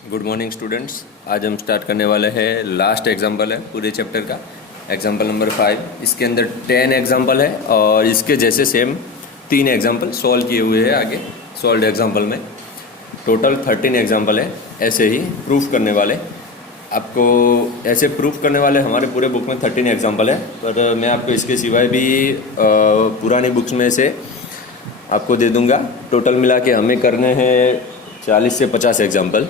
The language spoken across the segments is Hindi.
Good morning students. आज हम स्टार्ट करने वाले हैं, लास्ट एग्जाम्पल है पूरे चैप्टर का, एग्जाम्पल नंबर 5। इसके अंदर 10 एग्जाम्पल है और इसके जैसे सेम 3 एग्जाम्पल सॉल्व किए हुए हैं आगे सॉल्व एग्जाम्पल में। टोटल 13 एग्जाम्पल है ऐसे ही प्रूफ करने वाले। आपको ऐसे प्रूफ करने वाले हमारे पूरे बुक में 13 एग्जाम्पल है, पर मैं आपको इसके सिवाय भी पुरानी बुक्स में से आपको दे दूंगा। टोटल मिला के हमें करने हैं 40 से 50 एग्जाम्पल,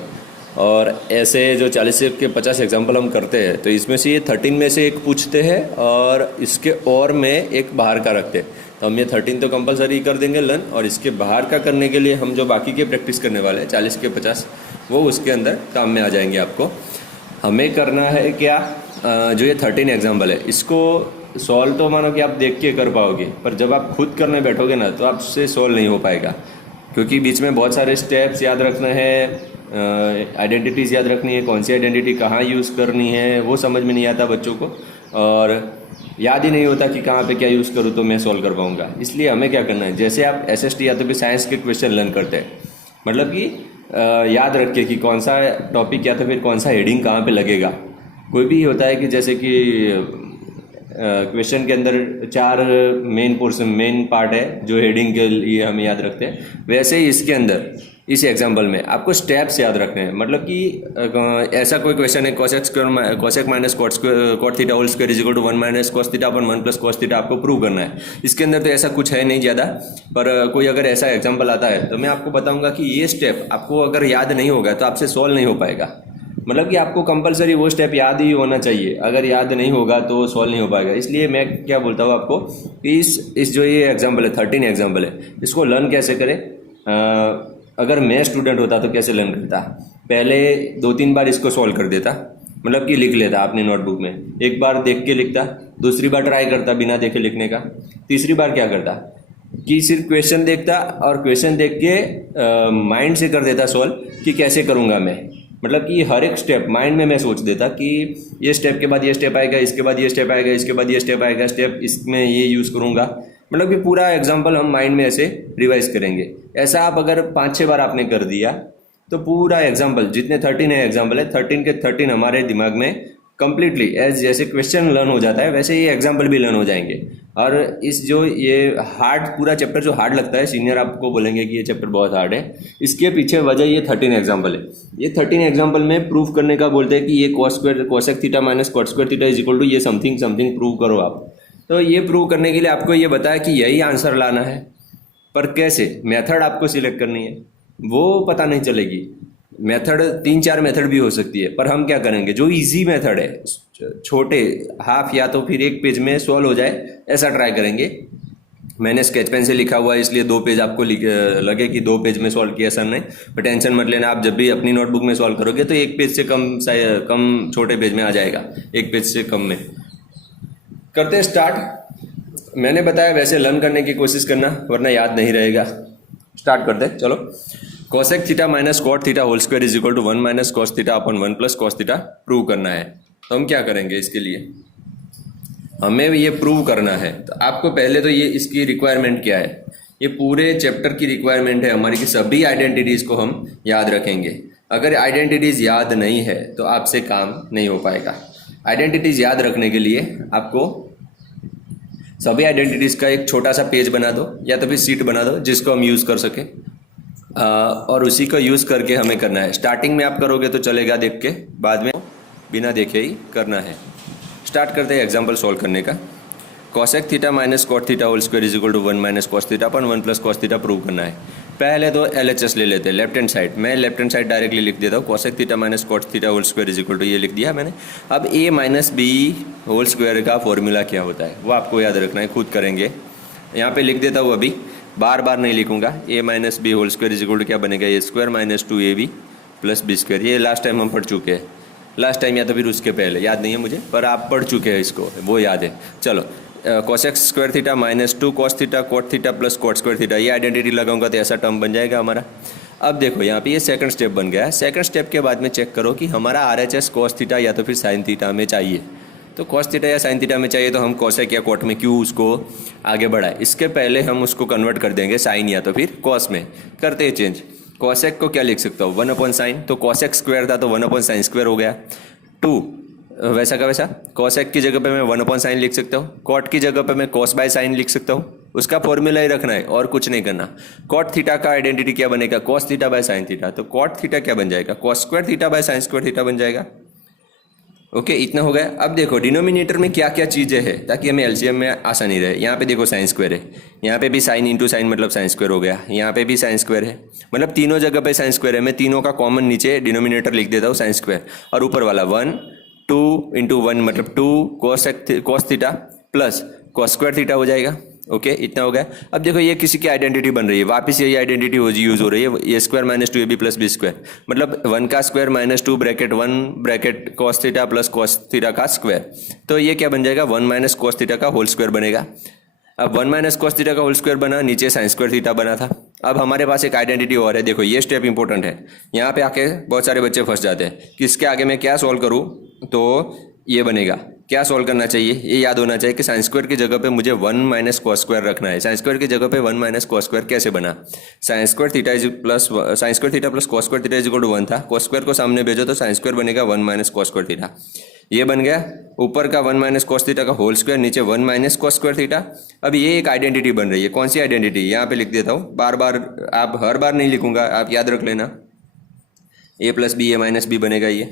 और ऐसे जो 40 से 50 एग्जाम्पल हम करते हैं तो इसमें से ये 13 में से एक पूछते हैं और इसके और में एक बाहर का रखते हैं। तो हम ये 13 तो कंपलसरी कर देंगे लर्न, और इसके बाहर का करने के लिए हम जो बाकी के प्रैक्टिस करने वाले हैं 40 के 50 वो उसके अंदर काम में आ जाएंगे। आपको हमें करना है क्या, जो ये 13 एग्जाम्पल है इसको सॉल्व तो मानो कि आप देख के कर पाओगे, पर जब आप खुद करने बैठोगे ना तो आपसे सॉल्व नहीं हो पाएगा, क्योंकि बीच में बहुत सारे स्टेप्स याद रखना है, आइडेंटिटीज़ याद रखनी है, कौन सी आइडेंटिटी कहाँ यूज़ करनी है वो समझ में नहीं आता बच्चों को, और याद ही नहीं होता कि कहाँ पे क्या यूज़ करूँ तो मैं सॉल्व कर पाऊँगा। इसलिए हमें क्या करना है, जैसे आप एसएसटी या तो फिर साइंस के क्वेश्चन लर्न करते हैं, मतलब कि याद रखिए कि कौन सा टॉपिक या तो फिर कौन सा हेडिंग कहाँ पे लगेगा। कोई भी होता है कि जैसे कि क्वेश्चन के अंदर 4 मेन पोर्शन मेन पार्ट है जो हेडिंग के लिए हम याद रखते हैं, वैसे ही इसके अंदर इस एग्जाम्पल में आपको स्टेप्स याद रखने हैं। मतलब कि ऐसा कोई क्वेश्चन है, cosec minus cot theta whole square is equal to 1 minus cos theta upon 1 plus cos theta आपको प्रूव करना है। इसके अंदर तो ऐसा कुछ है नहीं ज़्यादा, पर कोई अगर ऐसा एग्जाम्पल आता है तो मैं आपको बताऊंगा कि ये स्टेप आपको अगर याद नहीं होगा तो आपसे सॉल्व नहीं हो पाएगा। मतलब कि आपको कंपलसरी वो स्टेप याद ही होना चाहिए, अगर याद नहीं होगा तो सॉल्व नहीं हो पाएगा। इसलिए मैं क्या बोलता हूँ आपको कि इस जो ये एग्जाम्पल है 13 एग्जाम्पल है, इसको लर्न कैसे करें। अगर मैं स्टूडेंट होता तो कैसे लर्न करता, पहले 2-3 बार इसको सॉल्व कर देता, मतलब कि लिख लेता अपनी नोटबुक में, एक बार देख के लिखता, दूसरी बार ट्राई करता बिना देखे लिखने का, तीसरी बार क्या करता कि सिर्फ क्वेश्चन देखता और क्वेश्चन देख के माइंड से कर देता सॉल्व कि कैसे करूँगा मैं। मतलब कि हर एक स्टेप माइंड में मैं सोच देता कि ये स्टेप के बाद ये स्टेप आएगा, इसके बाद ये स्टेप आएगा, इसके बाद ये स्टेप आएगा, स्टेप इसमें ये यूज़ करूँगा। मतलब कि पूरा एग्जाम्पल हम माइंड में ऐसे रिवाइज करेंगे। ऐसा आप अगर 5-6 बार आपने कर दिया तो पूरा एग्जाम्पल जितने 13 है एग्जाम्पल है 13 के 13 हमारे दिमाग में कंप्लीटली एज जैसे क्वेश्चन लर्न हो जाता है वैसे ये एग्जाम्पल भी लर्न हो जाएंगे। और इस जो ये हार्ड पूरा चैप्टर जो हार्ड लगता है, सीनियर आपको बोलेंगे कि ये चैप्टर बहुत हार्ड है, इसके पीछे वजह ये 13 एग्जाम्पल है। ये 13 एग्जाम्पल में प्रूफ करने का बोलते हैं कि ये cosec theta minus cot square theta is equal to ये समथिंग समथिंग प्रूव करो आप। तो ये प्रूव करने के लिए आपको ये बताया कि यही आंसर लाना है, पर कैसे मेथड आपको सिलेक्ट करनी है वो पता नहीं चलेगी। मेथड 3-4 मेथड भी हो सकती है, पर हम क्या करेंगे जो इजी मेथड है, छोटे हाफ या तो फिर 1 पेज में सॉल्व हो जाए ऐसा ट्राई करेंगे। मैंने स्केच पेन से लिखा हुआ है इसलिए 2 पेज आपको लगे कि 2 पेज में सॉल्व किया सर ने, पर टेंशन मत लेना, आप जब भी अपनी नोटबुक में सॉल्व करोगे तो 1 पेज से कम छोटे पेज में आ जाएगा, 1 पेज से कम में। करते हैं स्टार्ट। मैंने बताया वैसे लर्न करने की कोशिश करना वरना याद नहीं रहेगा। स्टार्ट करते हैं, चलो। Cosec theta minus cot theta whole square is equal to 1 minus cos theta upon 1 plus cos theta prove करना है। तो हम क्या करेंगे, इसके लिए हमें ये प्रूव करना है। तो आपको पहले तो ये इसकी रिक्वायरमेंट क्या है, ये पूरे चैप्टर की रिक्वायरमेंट है हमारी कि सभी आइडेंटिटीज़ को हम याद रखेंगे। अगर आइडेंटिटीज़ याद नहीं है तो आपसे काम नहीं हो पाएगा। आइडेंटिटीज़ याद रखने के लिए आपको सभी आइडेंटिटीज़ का एक छोटा सा पेज बना दो या तो फिर सीट बना दो जिसको हम यूज़ कर सकें, और उसी को यूज़ करके हमें करना है। स्टार्टिंग में आप करोगे तो चलेगा देख के, बाद में बिना देखे ही करना है। स्टार्ट करते हैं एग्जाम्पल सॉल्व करने का। Cosec theta minus cot theta whole square is equal to 1 minus cos theta upon 1 plus cos theta prove करना है। पहले तो LHS ले लेते हैं, लेफ्ट हैंड साइड। मैं लेफ्ट हैंड साइड डायरेक्टली लिख देता हूँ, cosec theta minus cot theta whole square is equal to ये लिख दिया मैंने। अब A minus B whole square का फॉर्मूला क्या होता है वो आपको याद रखना है, खुद करेंगे। यहाँ पे लिख देता हूँ, अभी बार बार नहीं लिखूंगा। A minus B whole square is equal to क्या बनेगा, A square minus 2AB plus B square. ये लास्ट टाइम हम पढ़ चुके हैं, लास्ट टाइम या तो फिर उसके पहले, याद नहीं है मुझे, पर आप पढ़ चुके हैं इसको, वो याद है। चलो, cosec square theta minus 2 cos theta cot theta plus cot square theta, ये आइडेंटिटी लगाऊंगा तो ऐसा टर्म बन जाएगा हमारा। अब देखो यहाँ पे ये सेकंड स्टेप बन गया है। सेकंड स्टेप के बाद में चेक करो कि हमारा RHS कॉस थीटा या तो फिर साइन थीटा में चाहिए। तो कॉस थीटा या साइन थीटा में चाहिए तो हम कोसेक या कॉट में क्यों उसको आगे बढ़ाए, इसके पहले हम उसको कन्वर्ट कर देंगे साइन या तो फिर कॉस में, करते हैं चेंज। कोसेक को क्या लिख सकता हूँ 1/sin, तो कोसेक स्क्वायर था तो 1/sin स्क्वायर हो गया। 2 वैसा का वैसा कोसेक की जगह पे मैं 1/sin लिख सकता हूँ, कॉट की जगह पे मैं cos बाय साइन लिख सकता हूँ, उसका फॉर्मूला ही रखना है और कुछ नहीं करना। कॉट थीटा का आइडेंटिटी क्या बनेगा cos theta by sine theta, तो कॉट थीटा क्या बन जाएगा cos square theta by sine square theta बन जाएगा। ओके इतना हो गया। अब देखो डिनोमिनेटर में क्या क्या चीज़ें हैं ताकि हमें एलसीएम में आसानी रहे। यहाँ पे देखो साइन स्क्वायर है, यहाँ पे भी साइन इंटू साइन मतलब साइन स्क्वायर हो गया, यहाँ पे भी साइन स्क्वायर है, मतलब तीनों जगह पे साइन स्क्वायर है। मैं तीनों का कॉमन नीचे डिनोमिनेटर लिख देता हूँ साइन स्क्वायर, और ऊपर वाला 1 2 इंटू 1 मतलब 2 cos theta plus cos square theta हो जाएगा। ओके इतना हो गया। अब देखो ये किसी की आइडेंटिटी बन रही है, वापस यही आइडेंटिटी यूज हो रही है, A square minus 2ab plus B square, मतलब 1 का square minus 2 bracket 1 bracket cos theta plus cos theta का स्क्वायर, तो ये क्या बन जाएगा 1 माइनस cos थीटा का होल स्क्वायर बनेगा। अब 1 माइनस cos थीटा का होल स्क्वायर बना, नीचे साइन स्क्वायर थीटा बना था। अब हमारे पास एक आइडेंटिटी और है, देखो ये स्टेप इंपॉर्टेंट है, यहाँ पे आके बहुत सारे बच्चे फंस जाते हैं कि इसके आगे मैं क्या सॉल्व करूँ, तो ये बनेगा क्या सॉल्व करना चाहिए, ये याद होना चाहिए कि साइन स्क्वायर की जगह पे मुझे 1 माइनस cos स्क्वायर रखना है। साइन स्क्वायर की जगह पे 1 माइनस cos स्क्वायर कैसे बना, sine square theta plus cos square theta is equal to 1 था, cos स्क्वायर को सामने भेजो तो साइन स्क्वायर बनेगा 1 माइनस cos स्क्वायर थीटा, ये बन गया। ऊपर का 1 माइनस cos थीटा का होल स्क्वायर, नीचे 1 माइनस cos स्क्वायर थीटा। अब ये एक आइडेंटिटी बन रही है, कौन सी आइडेंटिटी यहाँ पे लिख देता हूँ, बार बार आप हर बार नहीं लिखूंगा, आप याद रख लेना, a plus B A minus B बनेगा ये,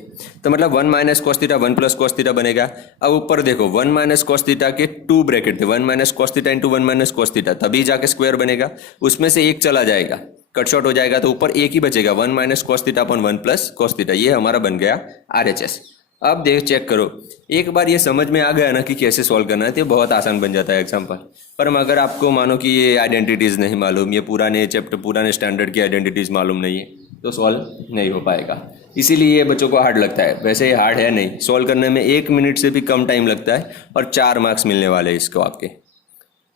तो मतलब 1 minus cos theta 1 plus cos theta बनेगा। अब ऊपर देखो 1 माइनस cos थीटा के 2 ब्रैकेट थे, 1 minus cos theta into 1 minus cos theta, तभी जाके स्क्वायर बनेगा, उसमें से एक चला जाएगा, कट शॉर्ट हो जाएगा, तो ऊपर एक ही बचेगा 1 minus cos theta upon 1 plus cos theta, ये हमारा बन गया RHS। अब देख चेक करो, एक बार ये समझ में आ गया ना कि कैसे सॉल्व करना है तो बहुत आसान बन जाता है एग्जाम्पल। पर अगर आपको मानो कि ये आइडेंटिटीज़ नहीं मालूम, ये पुराने चैप्टर पुराने स्टैंडर्ड की आइडेंटिटीज़ मालूम नहीं है, तो सॉल्व नहीं हो पाएगा, इसीलिए ये बच्चों को हार्ड लगता है। वैसे ये हार्ड है नहीं, सॉल्व करने में 1 मिनट से भी कम टाइम लगता है और 4 मार्क्स मिलने वाले हैं इसको आपके।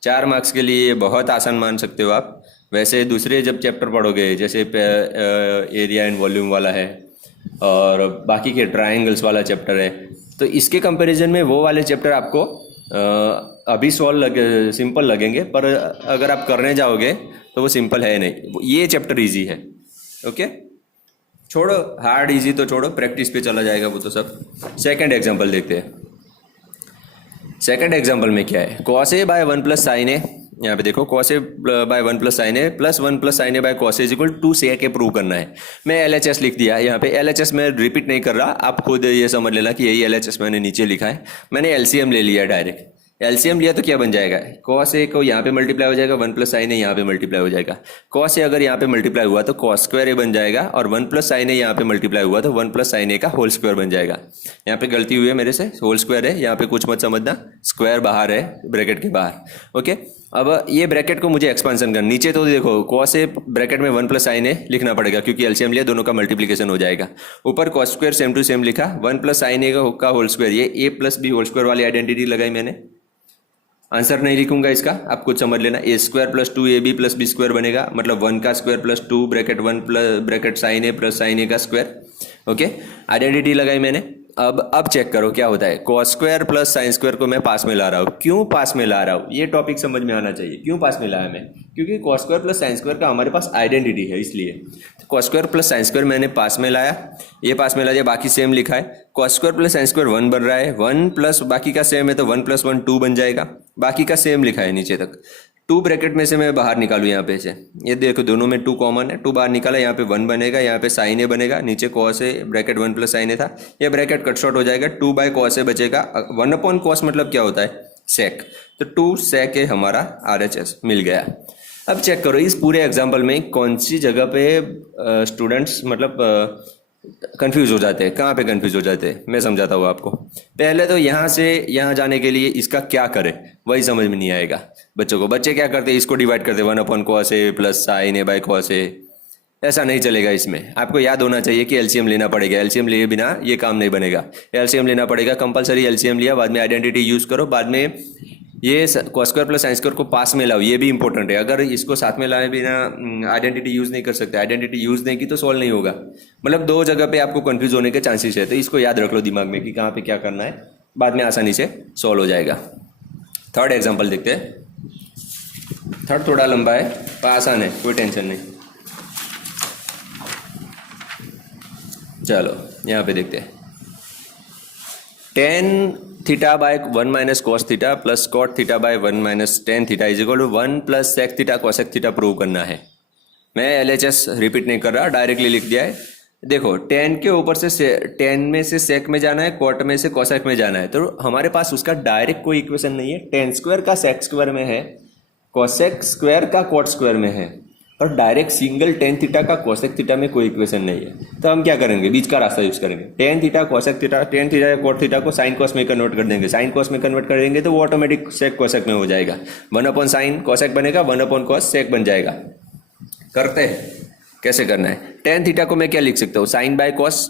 4 मार्क्स के लिए ये बहुत आसान मान सकते हो आप। वैसे दूसरे जब चैप्टर पढ़ोगे जैसे एरिया एंड वॉल्यूम वाला है और बाकी के ट्रायंगल्स वाला चैप्टर है, तो इसके कंपैरिजन में वो वाले चैप्टर आपको अभी सिंपल लगेंगे, पर अगर आप करने जाओगे तो वो सिंपल है नहीं, ये चैप्टर इजी है। ओके छोड़ो हार्ड इजी तो छोड़ो, प्रैक्टिस पे चला जाएगा वो तो सब। सेकंड एग्जांपल देखते हैं। सेकंड एग्जांपल में क्या है, cos a by 1 plus sine A, यहाँ पे देखो cos a by 1 plus sine A plus 1 plus sine A by cos a is equal to sec a prove करना है। मैं LHS लिख दिया यहाँ पे, LHS मैं रिपीट नहीं कर रहा, आप खुद ये समझ लेना कि यही LHS मैंने नीचे लिखा है। मैंने LCM ले लिया डायरेक्ट, एलसीएम लिया तो क्या बन जाएगा, cos a को यहाँ पे मल्टीप्लाई हो जाएगा, 1 प्लस साइन ए यहाँ पे मल्टीप्लाई हो जाएगा, cos a अगर यहाँ पे मल्टीप्लाई हुआ तो cos स्क्वायर ए बन जाएगा, और 1 प्लस साइन ए यहाँ पे मल्टीप्लाई हुआ तो 1 प्लस साइन ए का होल स्क्वायर बन जाएगा। यहाँ पे गलती हुई है मेरे से, होल स्क्वायर है यहाँ पे, कुछ मत समझना, स्क्वायर बाहर है ब्रैकेट के बाहर। ओके अब ये ब्रैकेट को मुझे एक्सपांसन करना, नीचे तो देखो cos a ब्रैकेट में 1 प्लस साइन ए लिखना पड़ेगा क्योंकि एलसीएम लिया, दोनों का मल्टीप्लिकेशन हो जाएगा। ऊपर cos square same to same लिखा, 1 प्लस साइन ए का होल स्क्वायर, ये a plus B whole square वाली आइडेंटिटी लगाई मैंने। आंसर नहीं लिखूंगा इसका, आप कुछ समझ लेना, A square plus 2ab plus B square बनेगा, मतलब 1 का square plus 2 bracket 1 plus bracket sine A plus sine A का स्क्वायर। ओके आइडेंटिटी लगाई मैंने। अब चेक करो क्या होता है, cos square plus sine square को मैं पास में ला रहा हूँ। क्यों पास में ला रहा हूँ, ये टॉपिक समझ में आना चाहिए। क्यों पास में लाया मैं, क्योंकि cos square plus sine square का हमारे पास आइडेंटिटी है, इसलिए cos square plus sine square मैंने पास में लाया, ये पास में ला दिया, बाकी सेम लिखा है। cos square plus sine square 1 बन रहा है, 1 प्लस बाकी का सेम है तो 1 प्लस 1 2 बन जाएगा, बाकी का सेम लिखा है नीचे तक। 2 ब्रैकेट में से मैं बाहर निकालूँ यहाँ पे से, ये देखो दोनों में 2 कॉमन है, 2 बाहर निकाला, यहाँ पे 1 बनेगा, यहाँ पे साइन ए बनेगा, नीचे cos A bracket 1 plus sine ए था, ये ब्रैकेट कट शॉर्ट हो जाएगा, 2 बाय cos ए बचेगा, 1 अपॉन cos मतलब क्या होता है sec, तो 2 sec ए हमारा RHS मिल गया। अब चेक करो इस पूरे एग्जाम्पल में कौन सी जगह पे स्टूडेंट्स मतलब कंफ्यूज हो जाते हैं, कहाँ पे कंफ्यूज हो जाते हैं, मैं समझाता हूँ आपको। पहले तो यहाँ से यहाँ जाने के लिए इसका क्या करें वही समझ में नहीं आएगा बच्चों को। बच्चे क्या करते हैं, इसको डिवाइड करते 1 upon cos A plus sine A by cos ए, ऐसा नहीं चलेगा। इसमें आपको याद होना चाहिए कि एलसीएम लेना पड़ेगा, एलसीएम लिए बिना ये काम नहीं बनेगा, एलसीएम लेना पड़ेगा कंपलसरी। एलसीएम लिया, बाद में आइडेंटिटी यूज करो, बाद में ये cos square plus sine square को पास में लाओ, ये भी इंपॉर्टेंट है। अगर इसको साथ में लाए बिना आइडेंटिटी यूज नहीं कर सकते, आइडेंटिटी यूज नहीं की तो सॉल्व नहीं होगा। मतलब 2 जगह पे आपको कंफ्यूज होने के चांसेस है, तो इसको याद रख लो दिमाग में कि कहाँ पे क्या करना है, बाद में आसानी से सॉल्व हो जाएगा। थर्ड एग्जाम्पल देखते हैं। थर्ड थोड़ा लंबा है पर आसान है, कोई टेंशन नहीं। चलो यहाँ पे देखते हैं, tan theta by 1 minus cos theta plus cot theta by 1 minus tan theta is equal to 1 plus sec theta cosec theta prove करना है। मैं एलएचएस रिपीट नहीं कर रहा, डायरेक्टली लिख दिया है। देखो टेन के ऊपर से टेन में से सेक में जाना है, कॉट में से कोसेक में जाना है, तो हमारे पास उसका डायरेक्ट कोई इक्वेशन नहीं है। टेन स्क्वायर का सेक स्क्वायर में है, कोसेक स्क्वायर का कॉट स्क्वायर में है, और डायरेक्ट सिंगल टेन थीटा का कोसेक थीटा में कोई इक्वेशन नहीं है। तो हम क्या करेंगे, बीच का रास्ता यूज करेंगे। Tan theta cosec theta, tan theta या कॉट थीटा को साइन कॉस में कन्वर्ट कर देंगे। साइन कॉस में कन्वर्ट करेंगे तो वो ऑटोमेटिक सेक कोसेक में हो जाएगा। 1 अपॉन साइन कोसेक बनेगा, 1 अपॉन कॉस सेक बन जाएगा। करते हैं, कैसे करना है। टेन थीटा को मैं क्या लिख सकता हूँ, sine by cos,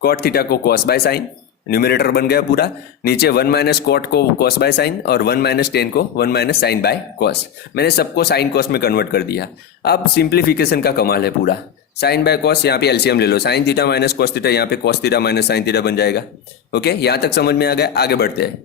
cot theta को कॉस बाय साइन, न्यूमरेटर बन गया पूरा। नीचे 1 माइनस कॉट को कॉस बाय साइन और 1 माइनस टेन को 1 माइनस साइन बाय कॉस। मैंने सबको साइन कॉस में कन्वर्ट कर दिया। अब सिंप्लीफिकेशन का कमाल है पूरा। साइन बाय कॉस, यहाँ पे एलसीएम ले लो, sine theta minus cos theta, यहाँ पे cos theta minus sine theta बन जाएगा। ओके, यहाँ तक समझ में आ गया। आगे बढ़ते हैं।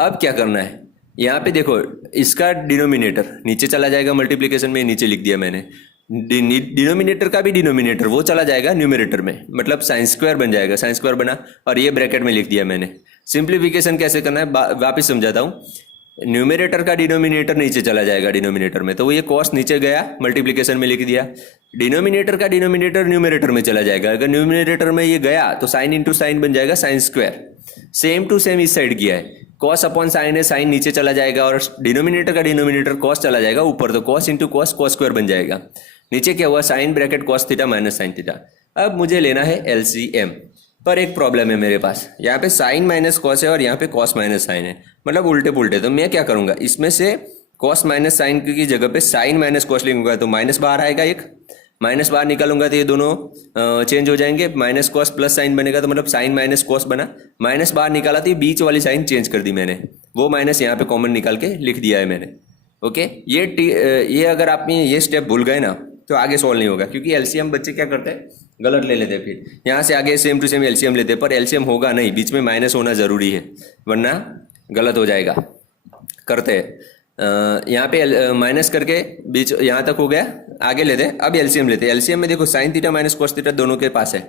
अब क्या करना है, यहाँ पे देखो इसका डिनोमिनेटर नीचे चला जाएगा, मल्टीप्लीकेशन में नीचे लिख दिया मैंने। डिनोमिनेटर का भी डिनोमिनेटर वो चला जाएगा न्यूमरेटर में, मतलब साइन स्क्वायर बन जाएगा। साइन स्क्वायर बना और ये ब्रैकेट में लिख दिया मैंने। सिंप्लीफिकेशन कैसे करना है वापस समझाता हूँ। न्यूमरेटर का डिनोमिनेटर नीचे चला जाएगा डिनोमिनेटर में, तो वो ये कॉस नीचे गया, मल्टीप्लीकेशन में लिख दिया। डिनोमिनेटर का डिनोमिनेटर न्यूमरेटर में चला जाएगा। अगर न्यूमरेटर में ये गया तो साइन इंटू साइन बन जाएगा sine square. Same to same इस साइड किया है, कॉस अपॉन साइन है, साइन नीचे चला जाएगा और डिनोमिनेटर का डिनोमिनेटर कॉस चला जाएगा ऊपर, तो cos into cos cos square बन जाएगा। नीचे क्या हुआ, sine bracket cos theta minus sine theta. अब मुझे लेना है एलसीएम, पर एक प्रॉब्लम है मेरे पास। यहाँ पे साइन माइनस कॉस है और यहाँ पे कॉस माइनस साइन है, मतलब उल्टे पुल्टे। तो मैं क्या करूंगा, इसमें से कॉस माइनस साइन की जगह पे साइन माइनस कॉस लिखूंगा, तो माइनस बाहर आएगा, एक माइनस बाहर निकालूंगा तो ये दोनों चेंज हो जाएंगे। माइनस कॉस प्लस साइन बनेगा, तो मतलब साइन माइनस कॉस बना। माइनस बाहर निकाला तो ये बीच वाली साइन चेंज कर दी मैंने, वो माइनस यहाँ पे कॉमन निकाल के लिख दिया है मैंने। ओके, ये अगर आप ये स्टेप भूल गए ना तो आगे सॉल्व नहीं होगा, क्योंकि एलसीएम बच्चे क्या करते हैं, गलत ले लेते हैं। फिर यहाँ से आगे सेम टू सेम एलसीएम लेते हैं, पर एलसीएम होगा नहीं, बीच में माइनस होना जरूरी है, वरना गलत हो जाएगा। करते हैं, यहाँ पे माइनस करके बीच यहाँ तक हो गया, आगे लेते हैं। अब एलसीएम लेते हैं। एलसीएम में देखो sign theta minus cos theta दोनों के पास है।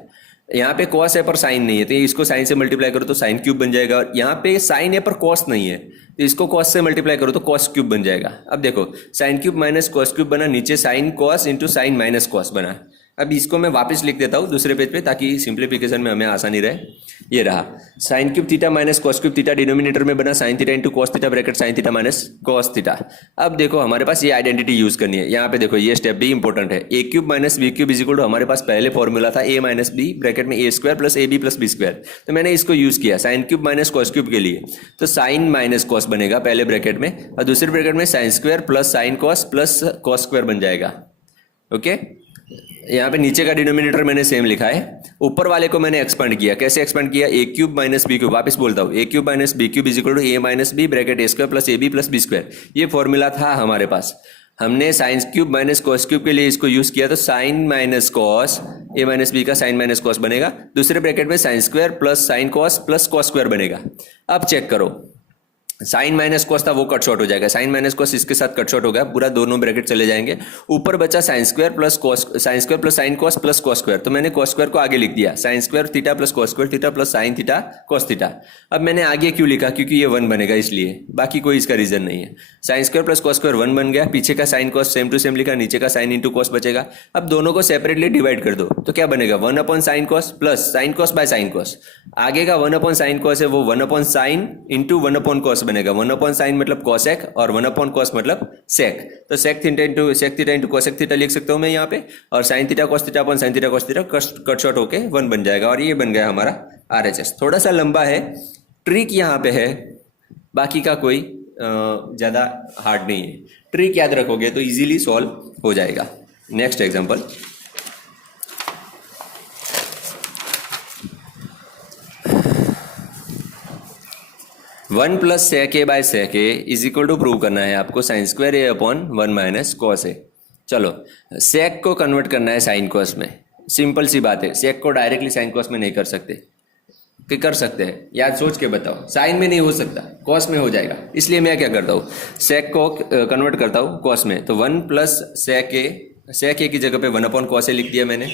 यहाँ पे कॉस है पर साइन नहीं है, तो इसको साइन से मल्टीप्लाई करो तो साइन क्यूब बन जाएगा। और यहाँ पे साइन है पर कॉस नहीं है, तो इसको कॉस से मल्टीप्लाई करो तो कॉस क्यूब बन जाएगा। अब देखो sign cube minus cos cube बना, नीचे sine cos into sine minus cos बना। अब इसको मैं वापस लिख देता हूँ दूसरे पेज पे, ताकि सिंप्लीफिकेशन में हमें आसानी रहे। ये रहा sine cube theta minus cos cube theta, denominator में बना sine theta into cos theta bracket sign theta minus cos theta. अब देखो हमारे पास ये आइडेंटिटी यूज करनी है। यहाँ पे देखो ये स्टेप भी इंपॉर्टेंट है। A cube minus B cube is equal to, हमारे पास पहले फॉर्मूला था ए माइनस बी ब्रैकेट में A square plus A B plus B square, तो मैंने इसको यूज किया sine cube minus cos cube के लिए। तो साइन माइनस कॉस बनेगा पहले ब्रैकेट में, और दूसरे ब्रैकेट में sine square plus sine cos plus cos square बन जाएगा। ओके, यहाँ पे नीचे का डिनोमिनेटर मैंने सेम लिखा है, ऊपर वाले को मैंने एक्सपेंड किया। कैसे एक्सपेंड किया, A cube minus B cube, वापस बोलता हूँ, A cube minus B cube is equal to A minus B bracket A square plus A B plus B square. ये फॉर्मूला था हमारे पास, हमने sine cube minus cos cube के लिए इसको यूज किया, तो sine minus cos A minus B का साइन माइनस कॉस बनेगा। दूसरे ब्रैकेट में sine square plus sine cos plus cos square बनेगा। अब चेक करो, साइन माइनस कॉस था वो कट शॉर्ट हो जाएगा, साइन माइनस कॉस इसके साथ कट शॉर्ट हो गया, पूरा दोनों ब्रैकेट चले जाएंगे। ऊपर बचा sign square plus cos, sign square plus sine cos plus cos square, तो मैंने कॉस स्क्वायर को आगे लिख दिया, sign square theta plus cos square theta plus sign theta cos theta. अब मैंने आगे क्यों लिखा, क्योंकि ये 1 बनेगा इसलिए, बाकी कोई इसका रीजन नहीं है। Sine square plus cos square 1 बन गया, पीछे का sine cos same to same लिखा, नीचे का साइन इंटू कॉस बचेगा। अब दोनों को सेपरेटली डिवाइड कर दो, तो क्या बनेगा 1 upon sign cos plus sine cos by sine cos. आगे का 1 अपॉन साइन कॉस है वो 1 upon sine into 1 upon cos बनेगा। 1 अपॉन साइन मतलब कॉसेक और 1 अपॉन कॉस मतलब सेक, तो sec theta into cosec theta लिख सकता हूं मैं यहाँ पे, और sine theta cos theta upon sine theta cos theta cut short होके 1 बन जाएगा, और ये बन गया हमारा आरएचएस। थोड़ा सा लंबा है, ट्रिक यहाँ पे है, बाकी का कोई ज्यादा हार्ड नहीं है। ट्रिक याद रखोगे तो इजीली सॉल्व हो जाएगा। Next example, one plus sec A by sec A is equal to prove करना है आपको sine square A upon 1 minus cos A. चलो सेक को कन्वर्ट करना है साइन कॉस में, सिंपल सी बात है। सेक को डायरेक्टली साइन कॉस में नहीं कर सकते, कि कर सकते हैं याद सोच के बताओ, साइन में नहीं हो सकता, कॉस में हो जाएगा। इसलिए मैं क्या करता हूँ, सेक को कन्वर्ट करता हूँ कॉस में, तो 1 प्लस सेक ए की जगह पे 1 अपॉन कॉस ए लिख दिया मैंने।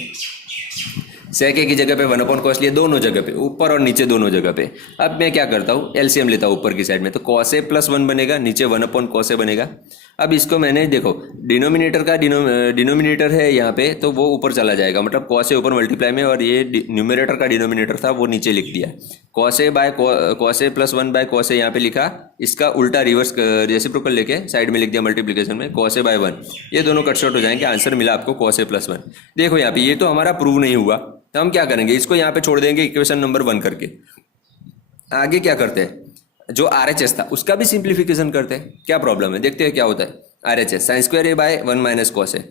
सेक ए की जगह पे 1/cos लिया, दोनों जगह पे, ऊपर और नीचे दोनों जगह पे। अब मैं क्या करता हूँ, एलसीएम लेता हूँ ऊपर की साइड में, तो cos a प्लस 1 बनेगा, नीचे 1/cos a बनेगा। अब इसको मैंने देखो डिनोमिनेटर का डिनोमिनेटर है यहाँ पे, तो वो ऊपर चला जाएगा, मतलब cos a ऊपर मल्टीप्लाई में, और ये न्यूमरेटर का डिनोमिनेटर था वो नीचे लिख दिया। cos a plus 1 by cos a यहाँ पे लिखा, इसका उल्टा रिवर्स रेसिप्रोकल लेके साइड में लिख दिया मल्टीप्लीकेशन में, cos a बाय 1, ये दोनों कट शॉर्ट हो जाएंगे, आंसर मिला आपको cos a प्लस 1। देखो यहाँ पे ये तो हमारा प्रूव नहीं हुआ, तो हम क्या करेंगे, इसको यहाँ पे छोड़ देंगे इक्वेशन नंबर 1 करके। आगे क्या करते हैं, जो RHS था उसका भी सिंप्लीफिकेशन करते हैं, क्या प्रॉब्लम है, देखते हैं क्या होता है। RHS साइन स्क्वायर ए बाय 1 माइनस कॉस ए।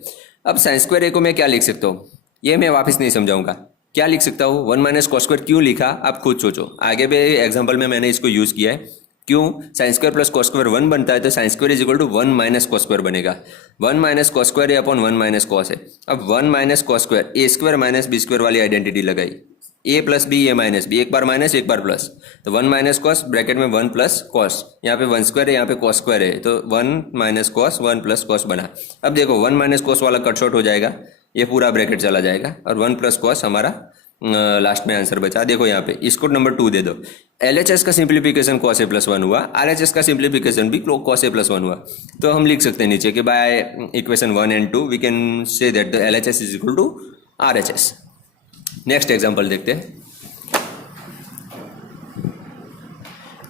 अब साइन स्क्वायर ए को मैं क्या लिख सकता हूँ, ये मैं वापस नहीं समझाऊंगा, क्या लिख सकता हूँ, 1 माइनस कॉस स्क्वायर क्यों लिखा आप खुद सोचो, आगे भी एग्जाम्पल में मैंने इसको यूज़ किया है। क्यों, sine square plus cos square 1 बनता है, तो sine square is equal to 1 minus cos square बनेगा, 1 minus cos square A upon 1 minus cos है। अब 1 minus cos square A square minus B square वाली आइडेंटिटी लगाई, A plus B A minus B, एक बार माइनस एक बार प्लस, तो 1 माइनस कॉस ब्रैकेट में 1 प्लस कॉस, यहाँ पे 1 स्क्वायर है, यहाँ पे कॉस स्क्वायर है, तो 1 माइनस कॉस 1 प्लस कॉस बना। अब देखो 1 माइनस कॉस वाला कट शॉर्ट हो जाएगा, ये पूरा ब्रैकेट चला जाएगा, और 1 प्लस कॉस हमारा लास्ट में आंसर बचा। देखो यहाँ पे इसको नंबर 2 दे दो, LHS का सिंप्लीफिकेशन cos a प्लस 1 हुआ, RHS का सिंप्लीफिकेशन भी cos a प्लस 1 हुआ, तो हम लिख सकते हैं नीचे कि by equation 1 and 2 we can say that the LHS is equal to RHS। Next example देखते हैं,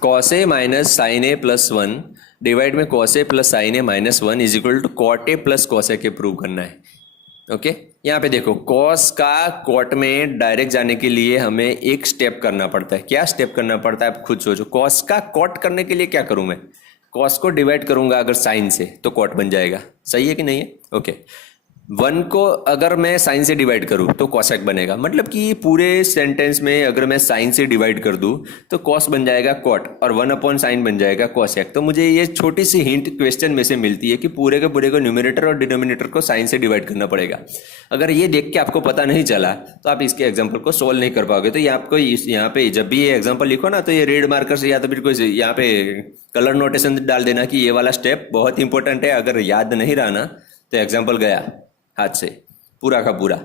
cos a minus sine A plus 1 divide में cos a plus sine A minus 1 is equal to cot a plus cos a के प्रूव करना है। ओके यहाँ पे देखो cos का cot में डायरेक्ट जाने के लिए हमें एक स्टेप करना पड़ता है, क्या स्टेप करना पड़ता है आप खुद सोचो। cos का cot करने के लिए क्या करूं मैं, cos को डिवाइड करूंगा अगर साइन से तो cot बन जाएगा, सही है कि नहीं है। ओके 1 को अगर मैं साइन से डिवाइड करूं तो cosec बनेगा, मतलब कि पूरे सेंटेंस में अगर मैं साइन से डिवाइड कर दूं तो cos बन जाएगा cot और 1 अपॉन साइन बन जाएगा cosec। तो मुझे ये छोटी सी हिंट क्वेश्चन में से मिलती है कि पूरे के पूरे को न्यूमरेटर और डिनोमिनेटर को साइन से डिवाइड करना पड़ेगा। अगर ये देख के आपको पता नहीं चला तो आप इसके एग्जाम्पल को सोल्व नहीं कर पाओगे। तो ये आपको यहाँ पे जब भी ये एग्जाम्पल लिखो ना, तो ये रेड मार्कर से या तो फिर कोई यहाँ पे कलर नोटेशन डाल देना कि ये वाला स्टेप बहुत इंपॉर्टेंट है, अगर याद नहीं रहा ना तो एग्जाम्पल गया हाथ से पूरा का पूरा।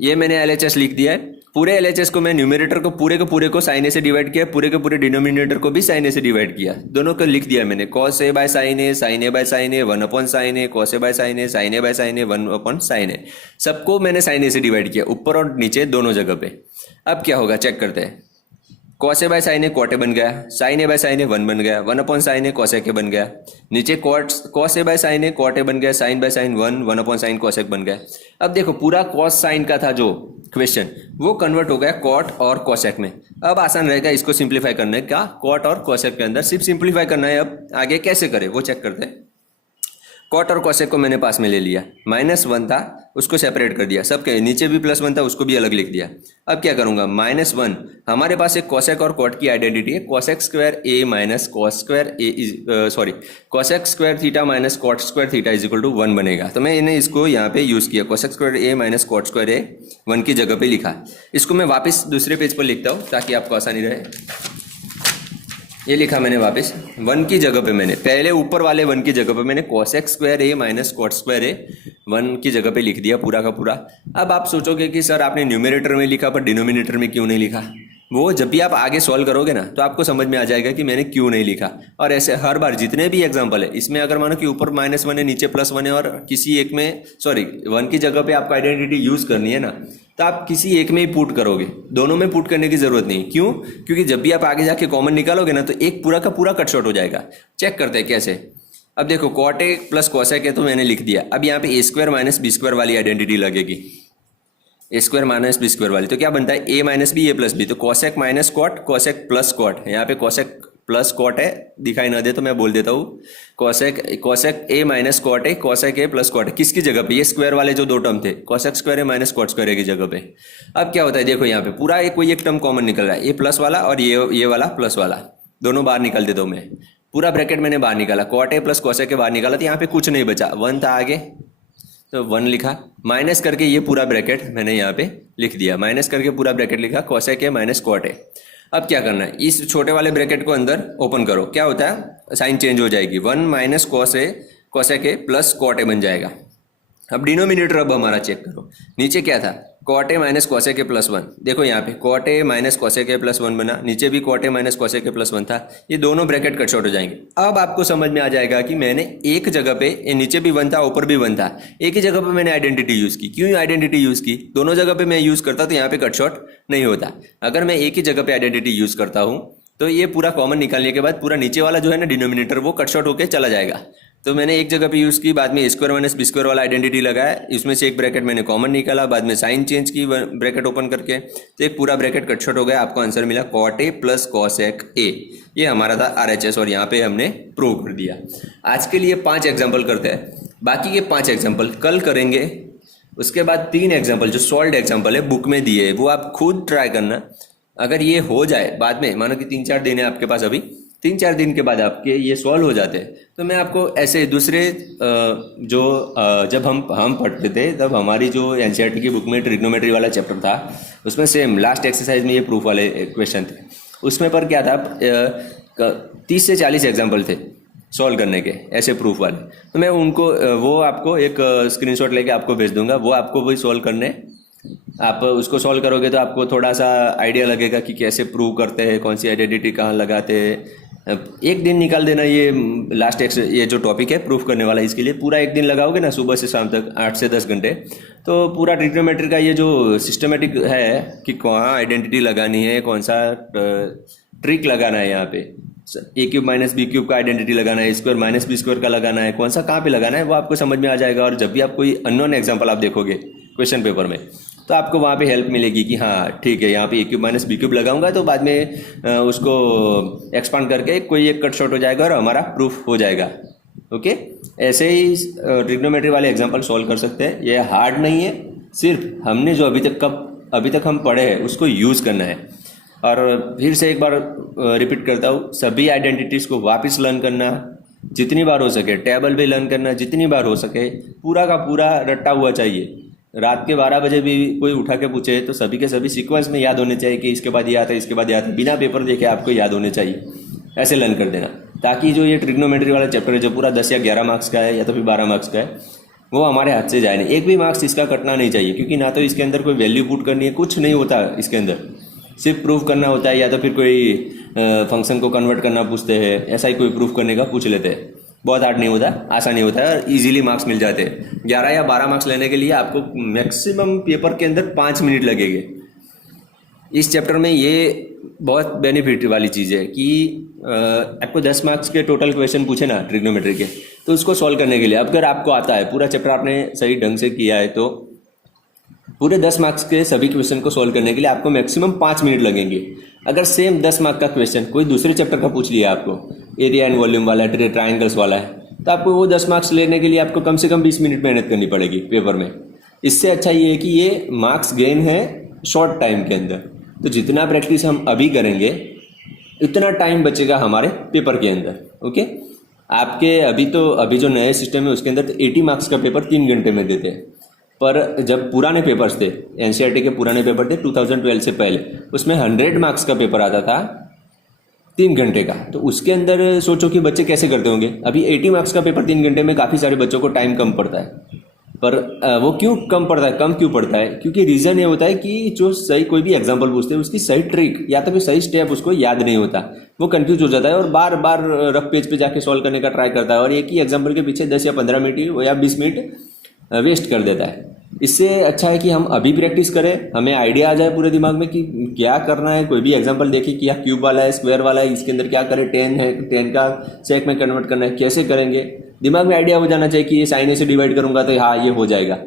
ये मैंने LHS लिख दिया है, पूरे LHS को मैं न्यूमरेटर को पूरे को साइन ए से डिवाइड किया, पूरे के पूरे डिनोमिनेटर को भी साइन ए से डिवाइड किया, दोनों को लिख दिया मैंने, cos a bye sine A, sine A by sine A, 1 upon sine A, cos a bye sine A, sine A by sine A, 1 upon sine A, सबको मैंने साइन ए से डिवाइड किया ऊपर और नीचे दोनों जगह पे। अब क्या होगा चेक करते हैं, cos a bye sine A cot a बन गया, sine A by sine A 1 बन गया, 1 upon sine A cosec a बन गया, नीचे cos a bye sine A cot a बन गया, sine by sine 1 upon sine cosec बन गया। अब देखो पूरा cos साइन का था जो क्वेश्चन वो कन्वर्ट हो गया cot और cosec में। अब आसान रहेगा इसको सिंप्लीफाई करने का, cot और cosec के अंदर सिर्फ सिंप्लीफाई करना है। अब आगे कैसे करें वो चेक करते हैं। cot और cosec को मैंने पास में ले लिया, -1 था उसको सेपरेट कर दिया, सबके नीचे भी +1 था उसको भी अलग लिख दिया। अब क्या करूंगा, -1 हमारे पास एक cosec और cot की आइडेंटिटी है, cosec square A minus cos square A cosec square theta minus cot square theta is equal to 1 बनेगा। तो मैं इन्हें इसको यहाँ पे यूज किया, cosec square A minus cot square ए 1 की जगह पे लिखा। इसको मैं वापस दूसरे पेज पर लिखता हूँ ताकि आपको आसानी रहे। ये लिखा मैंने वापस 1 की जगह पे, मैंने पहले ऊपर वाले 1 की जगह पे मैंने cosec square A minus cot square ए 1 की जगह पे लिख दिया पूरा का पूरा। अब आप सोचोगे कि सर आपने न्यूमरेटर में लिखा पर डिनोमिनेटर में क्यों नहीं लिखा, वो जब भी आप आगे सॉल्व करोगे ना तो आपको समझ में आ जाएगा कि मैंने क्यों नहीं लिखा। और ऐसे हर बार जितने भी एग्जांपल है इसमें अगर मानो कि ऊपर -1 है नीचे +1 है और किसी एक में 1 की जगह पे आपको आइडेंटिटी यूज करनी है ना, तो आप किसी एक में ही पुट करोगे, दोनों में पुट करने की जरूरत नहीं। क्यों, क्योंकि जब भी आप आगे जाके कॉमन निकालोगे ना तो एक पूरा का पूरा कट शॉर्ट हो जाएगा। चेक करते हैं कैसे। अब देखो cot a प्लस cosec है तो मैंने लिख दिया, अब यहाँ पे a square minus B square वाली आइडेंटिटी लगेगी, A square minus B square वाली, तो क्या बनता है a minus B A plus B, तो cosec minus cot cosec plus cot, यहाँ पे cosec प्लस cot है, दिखाई ना दे तो मैं बोल देता हूँ cosec a minus cot a cosec a plus cot, किसकी जगह पे, ये स्क्वायर वाले जो दो टर्म थे cosec square a minus cot square a की जगह पे। अब क्या होता है देखो यहाँ पे पूरा एक कोई एक टर्म कॉमन निकल रहा है, ए प्लस वाला और ये वाला प्लस वाला, दोनों बाहर निकाल देता हूँ मैं, पूरा ब्रैकेट मैंने बाहर निकाला, cot a plus cosec a बाहर निकाला, तो यहाँ पे कुछ नहीं बचा, 1 था आगे तो 1 लिखा, माइनस करके ये पूरा ब्रैकेट मैंने यहाँ पे लिख दिया, माइनस करके पूरा ब्रैकेट लिखा cosec a minus cot a। अब क्या करना है, इस छोटे वाले ब्रैकेट को अंदर ओपन करो, क्या होता है साइन चेंज हो जाएगी, 1 minus cosec a plus cot a बन जाएगा। अब डिनोमिनेटर अब हमारा चेक करो, नीचे क्या था, cot A minus cosec A plus one. देखो यहाँ पे cot A minus cosec A plus one बना, नीचे भी cot A minus cosec A plus one था, ये दोनों ब्रैकेट कट शॉर्ट हो जाएंगे। अब आपको समझ में आ जाएगा कि मैंने एक जगह पे, ये नीचे भी वन था ऊपर भी वन था, एक ही जगह पे मैंने आइडेंटिटी यूज़ की। क्यों आइडेंटिटी यूज़ की, दोनों जगह पे मैं यूज़ करता तो यहाँ पे कट शॉर्ट नहीं होता। अगर मैं एक ही जगह पे आइडेंटिटी यूज़ करता हूँ तो ये पूरा कॉमन निकालने के बाद पूरा नीचे वाला जो है ना डिनोमिनेटर, वो कट शॉर्ट होकर चला जाएगा। तो मैंने एक जगह पे यूज़ की, बाद में स्क्वायर माइनस बी स्क्वायर वाला आइडेंटिटी लगाया, इसमें से एक ब्रैकेट मैंने कॉमन निकाला, बाद में साइन चेंज की ब्रैकेट ओपन करके, तो एक पूरा ब्रैकेट कट शॉर्ट हो गया। आपको आंसर मिला cot A plus cosec A. ये हमारा था RHS और यहाँ पे हमने प्रूव कर दिया। आज के लिए 5 एग्जाम्पल करते हैं, बाकी के 5 एग्जाम्पल कल करेंगे। उसके बाद 3 एग्जाम्पल जो सॉल्व एग्जाम्पल है बुक में दिए, वो आप खुद ट्राई करना। अगर ये हो जाए बाद में, मानो कि 3-4 दिन है आपके पास, अभी 3-4 दिन के बाद आपके ये सॉल्व हो जाते हैं, तो मैं आपको ऐसे दूसरे जब हम पढ़ते थे तब हमारी जो NCERT की बुक में ट्रिग्नोमेट्री वाला चैप्टर था, उसमें सेम लास्ट एक्सरसाइज में ये प्रूफ वाले क्वेश्चन थे। उसमें पर क्या था, 30 से 40 एग्जाम्पल थे सॉल्व करने के, ऐसे प्रूफ वाले। तो मैं उनको वो आपको एक स्क्रीनशॉट लेके आपको भेज दूंगा, वो आपको वही सॉल्व करने, आप उसको सॉल्व करोगे तो आपको थोड़ा सा आइडिया लगेगा कि कैसे प्रूव करते हैं, कौन सी आइडेंटिटी कहाँ लगाते हैं। एक दिन निकाल देना, ये जो टॉपिक है प्रूफ करने वाला, इसके लिए पूरा एक दिन लगाओगे ना, सुबह से शाम तक 8 से 10 घंटे, तो पूरा ट्रिग्नोमेट्री का ये जो सिस्टमेटिक है कि कहाँ आइडेंटिटी लगानी है, कौन सा ट्रिक लगाना है, यहाँ पे ए क्यूब माइनस बी क्यूब का आइडेंटिटी लगाना है, स्क्वायर माइनस बी स्क्वायर का लगाना है, कौन सा कहाँ पे लगाना है, वो आपको समझ में आ जाएगा। और जब भी आप कोई अननोन एग्जाम्पल आप देखोगे क्वेश्चन पेपर में, तो आपको वहाँ पे हेल्प मिलेगी कि हाँ ठीक है, यहाँ पे ए क्यूब माइनस बी क्यूब लगाऊंगा तो बाद में उसको एक्सपांड करके कोई एक कट शॉर्ट हो जाएगा और हमारा प्रूफ हो जाएगा। ओके, ऐसे ही ट्रिग्नोमेट्री वाले एग्जाम्पल सॉल्व कर सकते हैं। ये हार्ड नहीं है, सिर्फ हमने जो अभी तक हम पढ़े हैं उसको यूज़ करना है। और फिर से एक बार रिपीट करता हूँ, सभी आइडेंटिटीज़ को वापस लर्न करना, जितनी बार हो सके टेबल भी लर्न करना, जितनी बार हो सके, पूरा का पूरा रट्टा हुआ चाहिए। रात के 12 बजे भी कोई उठा के पूछे तो सभी के सभी सीक्वेंस में याद होने चाहिए कि इसके बाद ये आता है, इसके बाद ये आता है, बिना पेपर देखे आपको याद होने चाहिए। ऐसे लर्न कर देना, ताकि जो ये ट्रिग्नोमेट्री वाला चैप्टर है जो पूरा 10 या 11 मार्क्स का है या तो फिर 12 मार्क्स का है, वो हमारे हाथ से जाए नहीं। एक भी मार्क्स इसका कटना नहीं चाहिए, क्योंकि ना तो इसके अंदर कोई वैल्यू पुट करनी है, कुछ नहीं होता इसके अंदर, सिर्फ प्रूफ करना होता है, या तो फिर कोई फंक्शन को कन्वर्ट करना पूछते हैं, ऐसा ही कोई प्रूफ करने का पूछ लेते हैं। बहुत हार्ड नहीं होता, आसान नहीं होता है और इजीली मार्क्स मिल जाते हैं। 11 या 12 मार्क्स लेने के लिए आपको मैक्सिमम पेपर के अंदर 5 मिनट लगेंगे। इस चैप्टर में ये बहुत बेनिफिट वाली चीज़ है कि आपको 10 मार्क्स के टोटल क्वेश्चन पूछे ना ट्रिग्नोमेट्री के, तो उसको सॉल्व करने के लिए अगर आपको आता है, पूरा चैप्टर आपने सही ढंग से किया है, तो पूरे 10 मार्क्स के सभी क्वेश्चन को सॉल्व करने के लिए आपको मैक्सिमम 5 मिनट लगेंगे। अगर सेम 10 मार्क्स का क्वेश्चन कोई दूसरे चैप्टर का पूछ लिया आपको, एरिया एंड वॉल्यूम वाला, ट्रायंगल्स वाला है, तो आपको वो 10 मार्क्स लेने के लिए आपको कम से कम 20 मिनट मेहनत करनी पड़ेगी पेपर में। इससे अच्छा ये है कि ये मार्क्स गेन है शॉर्ट टाइम के अंदर। तो जितना प्रैक्टिस हम अभी करेंगे इतना टाइम बचेगा हमारे पेपर के अंदर। ओके, आपके अभी जो नए सिस्टम है उसके अंदर 80 मार्क्स का पेपर 3 घंटे में देते हैं, पर जब पुराने पेपर्स थे, NCERT के पुराने पेपर थे 2012 से पहले, उसमें 100 मार्क्स का पेपर आता था 3 घंटे का। तो उसके अंदर सोचो कि बच्चे कैसे करते होंगे। अभी 80 मार्क्स का पेपर 3 घंटे में काफ़ी सारे बच्चों को टाइम कम पड़ता है। पर वो क्यों कम पड़ता है? क्योंकि रीज़न ये होता है कि जो सही कोई भी एग्जाम्पल पूछते हैं उसकी सही ट्रिक या तो फिर सही स्टेप उसको याद नहीं होता, वो कंफ्यूज हो जाता है और बार बार रफ पेज पे जाके सॉल्व करने का ट्राई करता है और एक ही एग्जाम्पल के पीछे 10 या 15 मिनट या 20 मिनट वेस्ट कर देता है। इससे अच्छा है कि हम अभी प्रैक्टिस करें, हमें आइडिया आ जाए पूरे दिमाग में कि क्या करना है। कोई भी एग्जांपल देखिए कि क्यूब वाला है, स्क्वायर वाला है, इसके अंदर क्या करें, 10 है, 10 का सेक में कन्वर्ट करना है, कैसे करेंगे, दिमाग में आइडिया हो जाना चाहिए कि ये साइन ए से डिवाइड करूंगा तो हाँ ये हो जाएगा।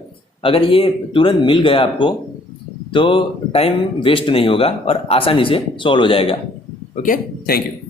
अगर ये तुरंत मिल गया आपको तो टाइम वेस्ट नहीं होगा और आसानी से सॉल्व हो जाएगा। Okay, thank you.